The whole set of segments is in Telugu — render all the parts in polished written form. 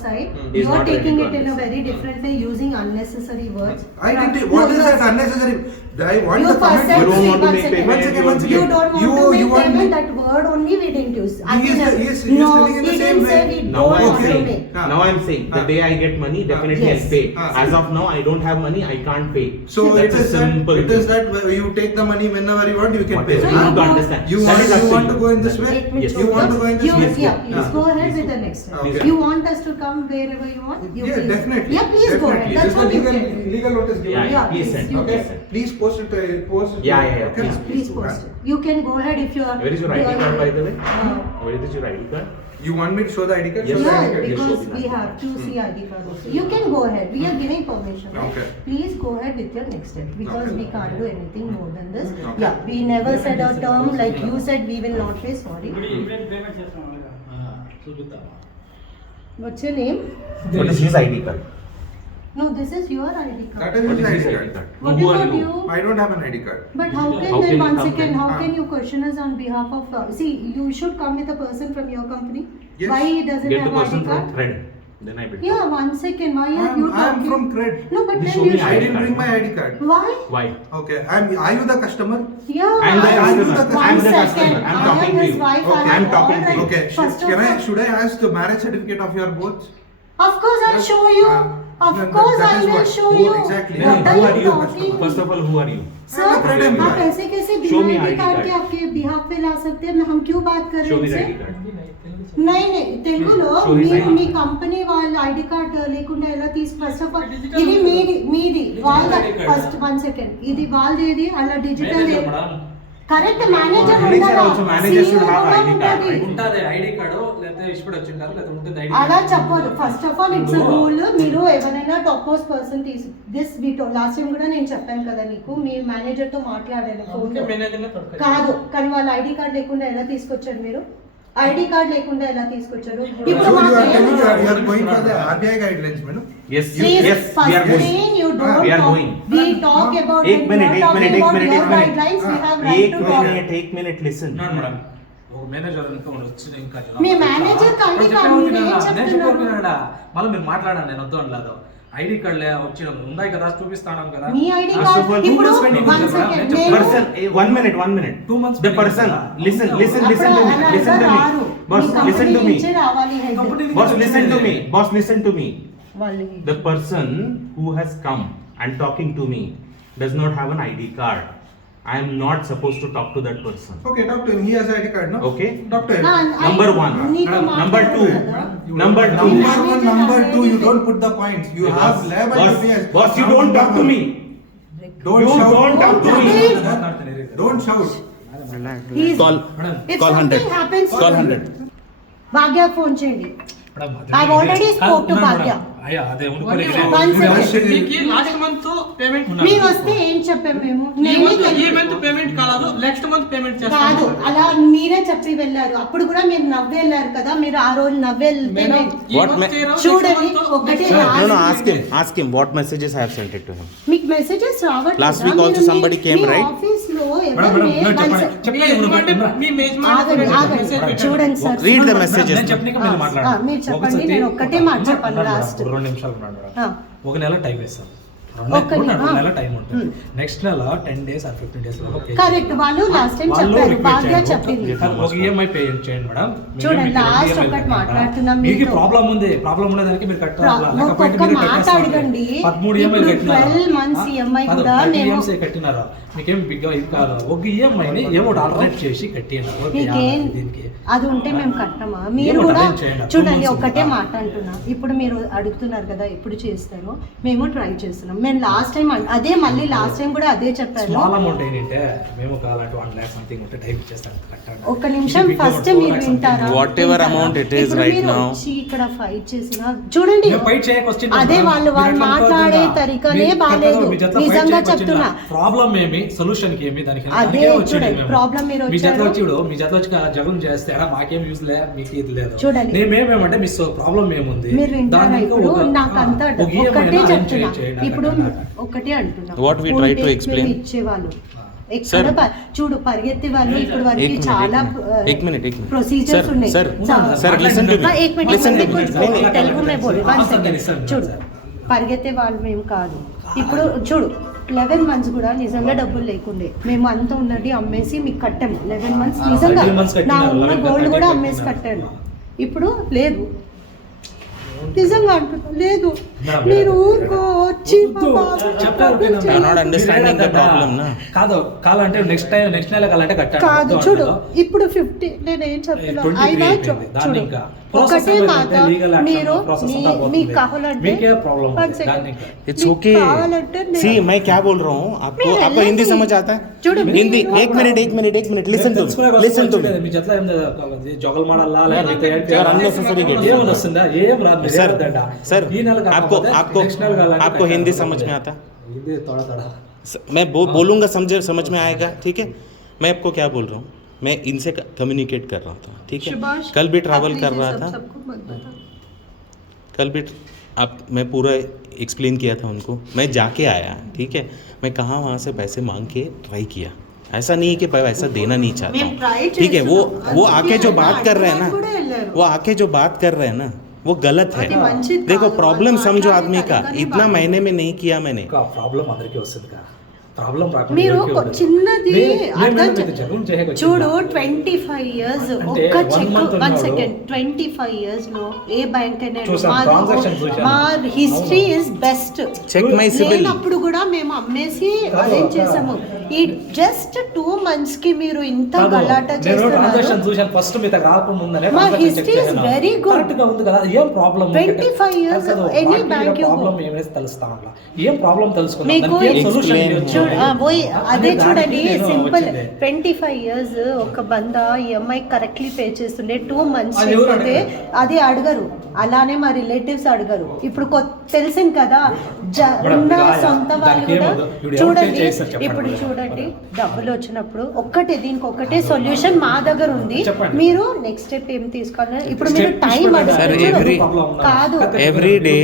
side. He's You are not taking ready it to in a understand. very different way, using unnecessary words. I didn't. What is that unnecessary? I want You the comment. first said, You don't want to one make second. payment. One second, one second. You don't want You to make want payment. me- That word only we didn't use. He is Again, he is no, telling in he the same didn't say way. we Now don't I'm want to saying, make. Ah. now I'm saying, the Ah. day I get money, definitely Yes. I'll pay. Ah. As of now, I don't have money, I can't pay. So that's it a is simple that. It is that you take the money whenever you want. You can pay. Whatever So you you to want- understand. You That want is up you to want to go in this way? Let me Yes. show You want to go in this you, way? yeah, please Ah. go ahead with the next step. Okay. You want us to come wherever you want? You Yeah, please. definitely. Yeah, please go ahead. Definitely. That's This what is you legal can. legal notice given. Yeah, Yeah, please please, send. you Okay. can. Please post it. Post it. Yeah, yeah, Okay. please. Please post it. You can go ahead if you are. Where is your ID card, by the way? Where is your ID card? You want me to show the ID card? Yes. Show the Yeah, ID card. Yes, because show we me. have to see ID card also. You can go ahead. We are giving permission. Right? Okay. Please go ahead with your next step because Okay. we can't do anything more than this. Okay. Yeah, we never said a term like you said we will not pay. Sorry. What's your name? What is his ID card? No, this is your ID That card. is What his is his ID ID card. card? What Who are about you? you? I don't have an ID card. But how can How then can you one come second? then? How can Ah. you question us on behalf of? See, you should come with a person from your company. Yes. Why he doesn't Get the have person ID from card? Cred. Then I will. Yeah, 1 second. Why are you I'm talking? from Cred. No, but You then show you me I should. didn't bring my ID card. Why? Why? Okay. Are you the customer? Yeah. I'm the I am the customer. customer. I'm One the second. customer. I'm I talking am to his you. wife. Okay. I I'm am talking to alright. you. Okay. First of all, Should I ask the marriage certificate of your both? Of course, I'll show you. Of Then course, that I is will what- show who you. exactly? What Who are are you you? talking? First of all, who are you? Sir Cred आप employee. ऐसे कैसे Show me बिना आईडी ID कार्ड card. के आपके बिहाफ पे ला सकते हैं? हम क्यों बात कर Show रहे me the हैं ID इनसे? card. नहीं తెలుగులో Show his ID. మీ కంపెనీ వాళ్ళ ఐడి కార్డ్ లేకుండా ఎలా తీసి ఫస్ట్ ఆఫ్ ఆల్ ఇది మీది వాళ్ళ ఫస్ట్ 1 సెకండ్ ఇది వాళ్ళది అలా digital correct manager Manager also, manager should have ID card, right? ఉంటుంది ఐడి కార్డు లేకపోతే ఇష్టపడి వచ్చింటారు లేకపోతే ఉంటుంది ఐడి అలా చెప్పదు first of all it's rule మీరు ఎవరైనా టాప్ మోస్ట్ పర్సన్ తీసి దిస్ వీటో లాస్ట్ టైం కూడా నేను చెప్పాను కదా నీకు మీ మేనేజర్ తో మాట్లాడాను ఫోన్ కాదు కానీ వాళ్ళ ఐడి కార్డ్ లేకుండా ఎలా తీసుకొచ్చారు మీరు ఐడి కార్డ్ లేకుండా ఎలా తీసుకొచ్చారు So ఇప్పుడు you మాకు are telling you ఏం- are going for the RBI guidelines, madam? Yes, Please, yes, we are first going. thing you don't We are talk. going. We talk about एक when minute, we are एक talking minute, एक about minute, your एक minute. guidelines, we have right to talk. एक मिनट listen. మేడం ఒక మేనేజర్ ఇంకా వచ్చిన ఇంకా మీ manager కి ID card ఉంది, ఏం చెప్తున్నారు? మళ్ళీ మీరు మాట్లాడండి నేను వద్దు అనలేదు ఐడి కార్డ్ వచ్చిన ఉన్నాయి కదా చూపిస్తాను కదా మీ ID First of all, card 2 ఇప్పుడు months pending 1 ఉంది కదా, సెకండ్ నేను Person, 1 minute, 1 minute. 2 months The pending person, ఉందా? listen to me, అప్పుడు listen to రారు. me. Boss, me listen to company me. నుంచే రావాలి head. Company Boss, listen to me. Boss, listen to me. వాళ్ళు The person who has come and talking to me does not have an ID card. I am not supposed to talk to that person. Okay, talk to him. He has ID card, no? Okay. Talk to him. Number one. నీతో Number two. మాట్లాడాలి కదా. Number two. Number one, number two, you don't put the points. You Hey, have boss, liable boss, to be as. boss, you don't talk to me. Don't You shout. don't talk to me. Don't shout. He's- Call. If Call 100. something happens Call to 100. Bhagya phone చేయండి. I've already spoke to Bhavya. అయ్యా అదే One second. మీకు లాస్ట్ మంత్ పేమెంట్ మీరు వస్తే ఏం చెప్పాం మేము ఈ నేనే మంత్ తెలియదు. పేమెంట్ కాదు నెక్స్ట్ మంత్ పేమెంట్ కాదు చేస్తాను అలా మీరే చెప్పి వెళ్ళారు అప్పుడు కూడా మీరు నవ్వి వెళ్ళారు కదా మీరు ఆ రోజు నవ్వి వెళ్తే What ma- చూడండి ఒకటి No, no, ask him what messages I have sent it to him. మీకు మెసేజెస్ రావట్లేదా? Last week also మీరు somebody మీ- came, మీ right? ఆఫీస్ లో మేడం, ఎవరిని మేడం, one చెప్పండి. sec- మీ ఆగండి చూడండి సార్ Read the messages. నేను చెప్పనీకి మీరు మాట్లాడండి. మీరు చెప్పండి ఒకసారి నేను ఒక్కటే మాట చెప్పాను ఉన్నాడు లాస్ట్ మేడం, 2 నిమిషాలు ఉన్నాడు మేడం. ఆ. ఒక నెల టైం ఇస్తాను ఒక్క నెల, 2 ఆ. నెలల టైం ఉంటుంది నెక్స్ట్ నెల 10 days ఆర్ 15 days లోపు pay కరెక్ట్ వాళ్ళు లాస్ట్ టైం వాళ్ళు చెప్పారు request భాగ్య చేయండి. చెప్పింది ఒక ఈఎంఐ పే చేయండి మేడం. చూడండి, last ఒకటి మాట్లాడుతున్నాం మీకు మీతో. ప్రాబ్లం ఉంది ప్రాబ్లం ఉండేదానికి మీరు కట్టాలి ఒక్కొక్క మాట అడగండి. 13 ఈఎంఐ ఇప్పుడు కట్టినారు 12 months EMI కూడా నేను- ఈఎంఐ కట్టినారు మీకేం బిగ్ ఇది కాదు ఒక ఈఎంఐని ఏమో ఆల్టర్నేట్ చేసి కట్టినారు ఓకే మీకేం దీనికి అది ఉంటే మేము కట్టమా మీరు ఏమో కూడా arrange చేయండి. చూడండి 2 months ఒక్కటే ఉందా? మాట అంటున్నా ఇప్పుడు మీరు అడుగుతున్నారు కదా ఎప్పుడు చేస్తారో మేము ట్రై చేస్తున్నాం మేము లాస్ట్ టైం అదే మళ్ళీ లాస్ట్ టైం కూడా అదే చెప్పాను స్మాల్ అమౌంట్ ఏంటంటే మేము కావాలంటే 1 lakh సంథింగ్ ఉంటే టైప్ చేస్తాను కట్టండి. ఒక్క నిమిషం ఇది big ఫస్ట్ amount, మీరు 4 lakhs something. వింటారా Whatever వింటారా? amount it is ఇప్పుడు right మీరు now. వచ్చి ఇక్కడ ఫైట్ చేసిన చూడండి మేము fight చేయకొచ్చింది అదే మేడం. వాళ్ళు మీరు ఎట్లా మాట్లాడే అనుకోవద్దా? తరికనే మీరు బాలేదు మీ జట్ల fight నిజంగా చేయకొచ్చిందా? చెప్తున్నా ప్రాబ్లం ఏమి సొల్యూషన్ కి ఏమి దానికి అదే దానికే వచ్చింది చూడండి, మేము. ప్రాబ్లం మీరు మీ జట్ల వచ్చారు. వచ్చి మీ జట్ల వచ్చి జగన్ చేస్తే అలా మాకేం యూజ్ లే మీకు ఇది లేదు చూడండి. మేమేమంటే మీ ప్రాబ్లం ఏముంది మీరు వింటారా దానికి ఇప్పుడు ఒక- నాకు అంతా ఒక EMI ఒకటే arrange చెప్తున్నా చేయండి ఇప్పుడు నాకు. ఒకటే అంటున్నా What we try to explain? ఇచ్చేవాళ్ళు ఎక్కడ చూడు పరిగెత్తే వాళ్ళు ఇప్పుడు వరకు एक చాలా मिनट ప్రొసీజర్స్ ఉన్నాయి सर लिसन टू मी एक minute listen to me Telugu మే బోల్ వన్ సెకండ్ చూడు పరిగెత్తే వాళ్ళు మేము కాదు ఇప్పుడు చూడు 11 మంత్స్ కూడా నిజంగా డబ్బులు లేకుండే మేము అంతా ఉన్నది అమ్మేసి మీకు కట్టాము 11 మంత్స్ నిజంగా 11 months నా కట్టినారు, ఉన్న 11 గోల్డ్ కూడా కట్టినారు. అమ్మేసి కట్టాను ఇప్పుడు లేదు నిజంగా అంటున్నా లేదు మీరు ఊరుకో వచ్చి మా బాబు చెప్పారు డబ్బులు కదా, చేయాలి. not understanding the problem, na? కాదు కాలంటే నెక్స్ట్ నెల కాలంటే కట్టాలి కాదు చూడు ఇప్పుడు 50 నేను ఏం చెప్తున్నా 23 అయినా అయిపోయింది. దాన్ని చూడు ఇంకా process ఒకటే ఏమైంది? మాట legal action మీరు process మీ- అంతా పోతుంది. మీకు కావాలంటే మీకే problem one ఉంది. second. దాన్ని ఇంకా. इट्स మీకు ओके కావాలంటే నేను- सी मैं क्या बोल रहा हूँ आपको मैं आपको हिंदी नहीं- समझ आता है చూడు, हिंदी మీరు- एक मिनट लिसन टू తెలుసుకునే मी लिसन टू मी మీ చేతిలో ఏం లేదు, జోగల్ మాడాలా లేకపోతే ఏంటి? You're unnecessary kids. ఏమని వస్తుందా ఏం రాదు మీరు सर ఏమవుతుందా? सर ఈ నెల आपको కాకపోతే आपको next నెల కావాలంటే आपको కట్టాలి. हिंदी समझ में आता హిందీ తోడ తోడ मैं बोलूँगा समझ में आएगा ठीक है मैं आपको क्या बोल रहा हूँ मैं इनसे कम्युनिकेट कर रहा था ठीक है सुभाष, कल भी ट्रैवल आप कर please रहा ये सब था सबको मत बता। कल भी आप मैं पूरा एक्सप्लेन किया था उनको मैं जाके आया ठीक है मैं कहाँ वहाँ से पैसे मांग के ट्राई किया ऐसा नहीं है कि पैसा देना नहीं चाहता मैं try हूँ ठीक है वो చేస్తున్నాను. आके जो అందుకే बात कर रहे हैं ఆయన కూడా ना వెళ్ళారు. वो आके जो बात कर रहे हैं ना वो गलत है అది మంచిది देखो కాదు. प्रॉब्लम వాళ్ళు समझो మాట్లాడే आदमी का తరీకానే इतना బాగుంది. महीने में नहीं किया मैंने ఇంకా ప్రాబ్లం అందరికీ వస్తుంది కదా ప్రాబ్లం రాకుండా మీరు ఎవరికీ ఉండదు. చిన్నది మేము అర్థం ఏమైతే జగన్ చేయక చూడు 25 ఇయర్స్ అంటే ఒక్క 1 చెక్ month 1 ఉన్నాడు. సెకండ్ 25 ఇయర్స్ లో ఏ బ్యాంక్ అయినా చూసాం, transaction చూసాను. మా history is best Check my CIBIL. అప్పుడు కూడా మేము అమ్మేసి అరేంజ్ చేసాము ఈ జస్ట్ 2 మంత్స్ కి మీరు ఇంత గలాట నేను చేస్తున్నారు ట్రాన్సాక్షన్ చూశాను ఫస్ట్ మీ దగ్గర రాకుండా ముందనే మా transaction history check is చేశాను. very good. Correct గా ఉంది కదా ఏం problem 25 years any bank you go. Problem ఏమైనా తెలుస్తా ఉండాలి ఏం ప్రాబ్లం తెలుసుకున్నాం మీకు దానికి ఏం solution explain. ఇవ్వచ్చు? చూడు అదే దానికి చూడండి నేను సింపుల్ వచ్చింది. 25 ఇయర్స్ ఒక బంద ఈఎంఐ కరెక్ట్లీ పే చేస్తుండే 2 మంత్స్ అది ఎవరు అయిపోతే అది అడగరు అలానే మా రిలేటివ్స్ అడగరు ఇప్పుడు తెలిసింది కదా ఉన్న సొంత వాళ్ళు దానికి కూడా ఏమవుతుంది? ఇప్పుడు ఎవరు చూడండి pay చేస్తారు చెప్పండి. ఇప్పుడు చూడండి డబ్బులు వచ్చినప్పుడు దీనికి ఒకటే సొల్యూషన్ మా దగ్గర ఉంది చెప్పండి. మీరు నెక్స్ట్ స్టెప్ ఏం తీసుకోవాలి ఇప్పుడు మీరు Step టైం తీసుకోండి. Sir, అడుగుతారు every- కాదు एवरी डे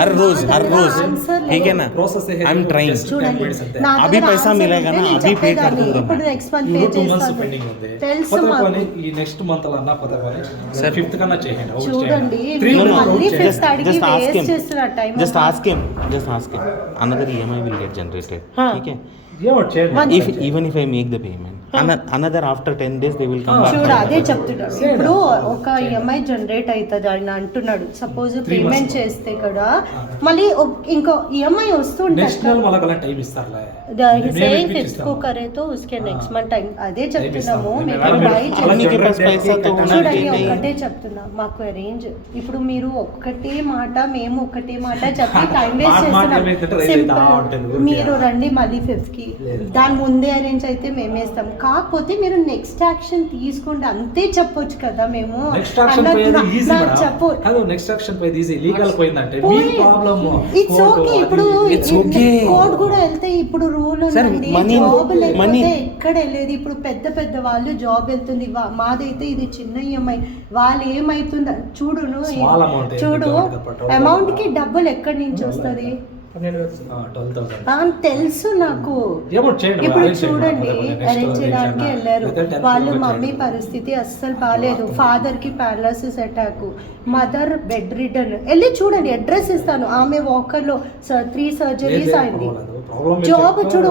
हर रोज Answer ठीक है ना Process है, आई एम ट्राइंग చూడండి నా నా అభి దగ్గర పైసా answer మిలేగా ఉంటే నా, నేను అభి pay చెప్పేదాన్ని. कर दूंगा ఇప్పుడు मैं. నెక్స్ట్ మంత్ పే 2 months చేస్తాను పెండింగ్ ఉంది తెలుసు కొత్త మాకు. కొని ఈ నెక్స్ట్ మంత్ అన్నా కొత్త కొని Sir. 5th కన్నా చేయండి out చూడండి చేయండి. 3 మీరు months out మళ్ళీ చేయండి. ఫిఫ్త్ అడిగి just ask వేస్ట్ him చేస్తున్నారు time just ask him another EMI will get generated हाँ. ठीक है ఏమో చేయండి. One if even if I make the payment another after 10 days they will come back చూడు for అదే the- చెప్తున్నాడు ఇప్పుడు ఒక ఈఎంఐ జనరేట్ అవుతుంది ఆయన అంటున్నాడు సపోజ్ 3 పేమెంట్ months. చేస్తే కూడా మళ్ళీ ఇంకో ఈఎంఐ వస్తుంటే నెక్స్ట్ నెల మళ్ళీ అలా టైం ఇస్తారులే సేమ్ ఫిఫ్త్ को करे तो उसके नेक्स्ट మంత్ టైం అదే చెప్తున్నాము ఇస్తాం. మీరు మేడం, ట్రై అలా अपने के చేయండి पास पैसा तो होना చూడండి चाहिए ఒకటే చెప్తున్నా మాకు అరేంజ్ ఇప్పుడు మీరు ఒక్కటే మాట మేము ఒకటే మాట చెప్పి టైం వేస్ట్ మాట చేస్తున్నాం ఏమైతుందో రైజ్ అవుతా ఉంటుంది ఊరికే. మీరు రండి మళ్ళీ 5th కి దాని ముందే అరేంజ్ అయితే మేమేస్తాం కాకపోతే మీరు నెక్స్ట్ యాక్షన్ తీసుకోండి అంతే చెప్పొచ్చు కదా మేము నెక్స్ట్ యాక్షన్ అన్నట్టు పోయేది ఈజీ నాకు చెప్పు కాదు నెక్స్ట్ యాక్షన్ పోయేది ఈజీ లీగల్ పోయిందంటే మీ పోయి- ప్రాబ్లమ్ ఇట్స్ ఓకే ఇప్పుడు It's okay. కోర్ట్ కూడా వెళ్తే ఇప్పుడు రూల్ Sir, ఉందండి money- జాబ్ లేకపోతే money- ఎక్కడ వెళ్ళేది ఇప్పుడు పెద్ద పెద్ద వాళ్ళు జాబ్ వెళ్తుంది మాదైతే ఇది చిన్న ఈఎంఐ వాళ్ళు ఏమైతుందో చూడును Small amount ఏంటి చూడు government పట్టాలి. అమౌంట్ కి డబ్బులు ఎక్కడి నుంచి వస్తుంది 12,000 తెలుసు నాకు ఏమో చేయండి ఇప్పుడు arrange చేయండి. చూడండి పదే పదే next అరేంజ్ చేయడానికి week వెళ్ళారు లేదా 10th వాళ్ళు week మమ్మీ చేయండి. పరిస్థితి అస్సలు బాగాలేదు ఫాదర్ కి paralysis attack mother bed return వెళ్ళి చూడండి అడ్రస్ ఇస్తాను ఆమె వాకర్ లో 3 సర్జరీస్ లేదు, అయింది problem ఏం జాబ్ చెప్తా? చూడు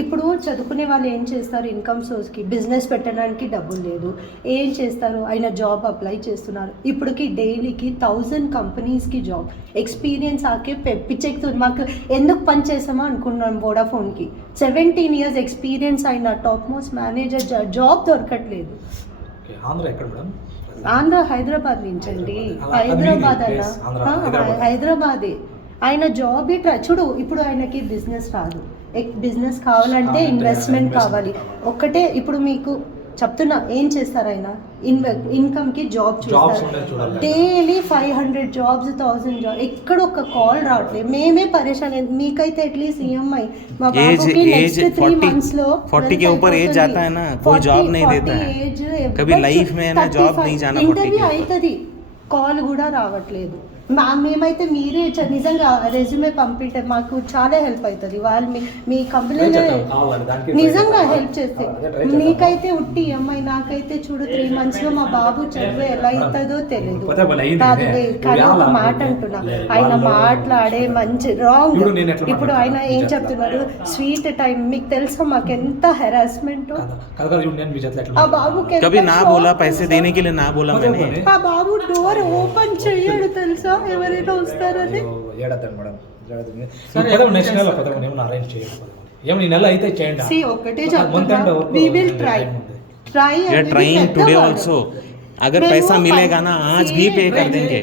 ఇప్పుడు చదువుకునే వాళ్ళు ఏం చేస్తారు ఇన్కమ్ సోర్స్ కి బిజినెస్ పెట్టడానికి డబ్బులు లేదు ఏం చేస్తారు ఆయన జాబ్ అప్లై చేస్తున్నారు ఇప్పటికి డైలీకి 1000 కంపెనీస్ కి జాబ్ ఎక్స్పీరియన్స్ ఆకే పిచ్చెక్కుతుంది మాకు ఎందుకు పని చేసామో అనుకున్నాం వోడాఫోన్ కి 17 years ఎక్స్పీరియన్స్ అయిన టాప్ మోస్ట్ మేనేజర్ జాబ్ దొరకట్లేదు Okay, ఆంధ్ర ఎక్కడ మేడం ఆంధ్ర హైదరాబాద్ నుంచి అండి అలా హైదరాబాద్ convenient place, ఆంధ్ర, హైదరాబాద్. హైదరాబాదే ఆయన జాబ్ చూడు ఇప్పుడు ఆయనకి బిజినెస్ రాదు బిజినెస్ కావాలంటే అంటే ఇన్వెస్ట్మెంట్ investment కావాలి ఒక్కటే ఇప్పుడు మీకు చెప్తున్నా ఏం చేస్తారు ఆయన ఇన్కమ్ కి జాబ్ Jobs చేస్తారు ఉన్నాయి చూడాలి. డైలీ 500 జాబ్స్ 1000 జాబ్ ఎక్కడ ఒక కాల్ రావట్లేదు మేమే పరేషాన్ మీకైతే అట్లీస్ట్ ఈఎంఐ మా బాబుకి నెక్స్ట్ 3 months లో 40 के ऊपर एज जाता है ना कोई जॉब नहीं देता है कभी लाइफ में है ना जॉब नहीं जाना 40 ఇంటర్వ్యూ के ऊपर అవుతుంది కాల్ కూడా రావట్లేదు. మేమైతే మీరే నిజంగా రెజ్యూమే పంపింటే మాకు చాలా హెల్ప్ అవుతుంది. వాళ్ళు మీ కంపెనీలో నిజంగా హెల్ప్ చేస్తే నీకైతే ఉట్టి అమ్మాయి, నాకైతే చూడు 3 months లో మా బాబు చదువు ఎలా అవుతుందో తెలియదు. కాదు కానీ ఒక మాట అంటున్నా, ఆయన మాట్లాడే మంచి రాంగ్. ఇప్పుడు ఆయన ఏం చెప్తున్నాడు, స్వీట్ టైం. మీకు తెలుసా మాకు ఎంత హెరాస్మెంట్ ఆ బాబుకి. कभी ना बोला पैसे देने के लिए, ना बोला मैंने. ఆ బాబు డోర్ ఓపెన్ చెయ్యడు తెలుసా ఎవరైనా వస్తారని. నెక్స్ట్ నెల ఏమైనా అరేంజ్ చేయండి. ఏమైనా ఈ నెల అయితే చేయండి. See, ఒకటే చెప్తున్నా, we will try. We are trying today also. अगर पैसा मिलेगा ना आज भी पे कर देंगे.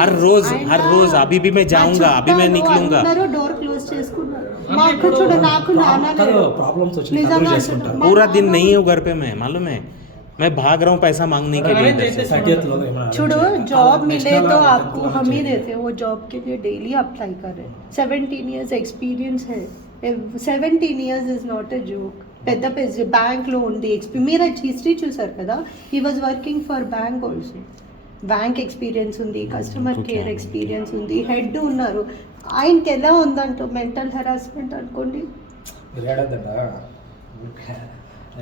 हर रोज अभी भी मैं जाऊंगा, अभी मैं निकलूंगा. డోర్ క్లోజ్ చేసుకున్నారు. మాకు చూడు, నాకు నాన్న లేడు. ప్రాబ్లమ్స్ నిజంగా వచ్చి पूरा दिन नहीं हूँ घर पे, मैं मालूम है. मैं भाग रहा हूँ पैसा मांगने के लिए. छोड़ो, जॉब मिले तो आपको हम ही देते हैं. वो जॉब के लिए डेली अप्लाई कर रहे हैं. 17 years एक्सपीरियंस है. 17 years is not a joke. పెద్ద బ్యాంక్లో ఉంది. మీరు హిస్టరీ చూసారు కదా, he was working for bank also. Bank experience ఉంది, కస్టమర్ కేర్ ఎక్స్పీరియన్స్ ఉంది, హెడ్ ఉన్నారు. ఆయనకి ఎలా ఉందంటూ మెంటల్ హెరాస్మెంట్ అనుకోండి.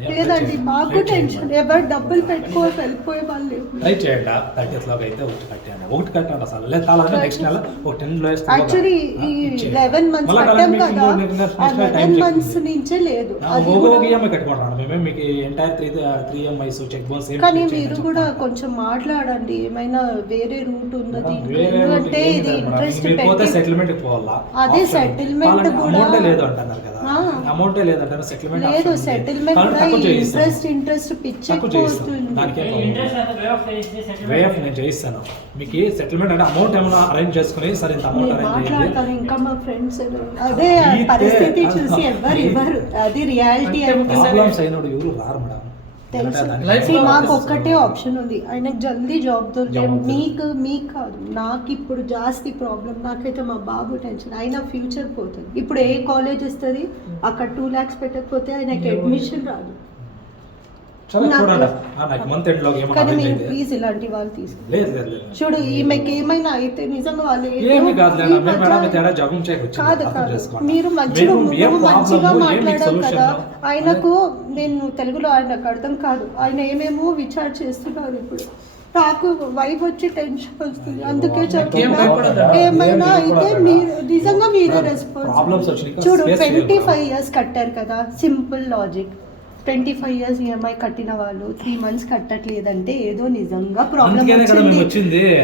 లేదండి, మాకు టెన్షన్. ఎవరు డబ్బులు పెట్టుకోవాలి వెళ్ళిపోయే వాళ్ళు. ట్రై చేయండి. 30th లోకి అయితే ఒకటి కట్టండి అసలు. లేదా నెక్స్ట్ నెల ఒక 10 days యాక్చువల్లీ ఈ 11 months కట్టాం కదా, ఆ 11 months నుంచే లేదు. అది ఈఎంఐ కట్టుకుంటాను మేము. మీకు ఎంటైర్ 3 EMIs చెక్ బౌన్స్. కానీ మీరు కూడా కొంచెం మాట్లాడండి, ఏమైనా వేరే రూట్ ఉన్నది. ఎందుకంటే ఇది ఇంట్రెస్ట్ పెట్టి సెటిల్మెంట్ పోవాలా. అదే సెటిల్మెంట్ కూడా లేదు అంటున్నారు కదా, అమౌంట్ లేదంటారు. సెటిల్మెంట్ లేదు, సెటిల్మెంట్ కూడా ఇంట్రెస్ట్ పిచ్చెక్కిపోతుంది. వే ఆఫ్ నేను చేయిస్తాను మీకు. సెటిల్మెంట్ అంటే అమౌంట్ ఏమైనా అరేంజ్ చేసుకుని సరే ఇంత అమౌంట్ అరేంజ్ మాట్లాడతాను. ఇంకా మా ఫ్రెండ్స్ అదే పరిస్థితి చూసి ఎవరు ఇవ్వరు. అది రియాలిటీ. ప్రాబ్లమ్స్ అయినప్పుడు ఎవరు రారు మేడం. తెలుసు. మాకు ఒక్కటే ఆప్షన్ ఉంది, ఆయనకు జల్దీ జాబ్ దొరికే. మీకు కాదు, నాకు ఇప్పుడు జాస్తి ప్రాబ్లం. నాకైతే మా బాబు టెన్షన్. ఆయన ఫ్యూచర్ పోతుంది. ఇప్పుడు ఏ కాలేజ్ వస్తుంది, అక్కడ 2 lakhs పెట్టకపోతే ఆయనకి అడ్మిషన్ రాదు. కానీ మీరు ప్లీజ్ ఇలాంటి వాళ్ళు తీసుకుని చూడు. ఈమెకి ఏమైనా అయితే నిజంగా వాళ్ళు కాదు మీరు మంచిగా మాట్లాడారు కదా. ఆయనకు నేను తెలుగులో ఆయనకు అర్థం కాదు. ఆయన ఏమేమో విచార చేస్తున్నారు. ఇప్పుడు నాకు వైఫ్ వచ్చి టెన్షన్ వస్తుంది. అందుకే చెప్తున్నా, ఏమైనా అయితే మీరు నిజంగా మీరే రెస్పాన్సిబుల్. చూడు 25 years కట్టారు కదా, సింపుల్ లాజిక్. 25 years EMI కట్టిన వాళ్ళు 3 months కట్టట్లేదంటే ఏదో నిజంగా ప్రాబ్లం వచ్చింది.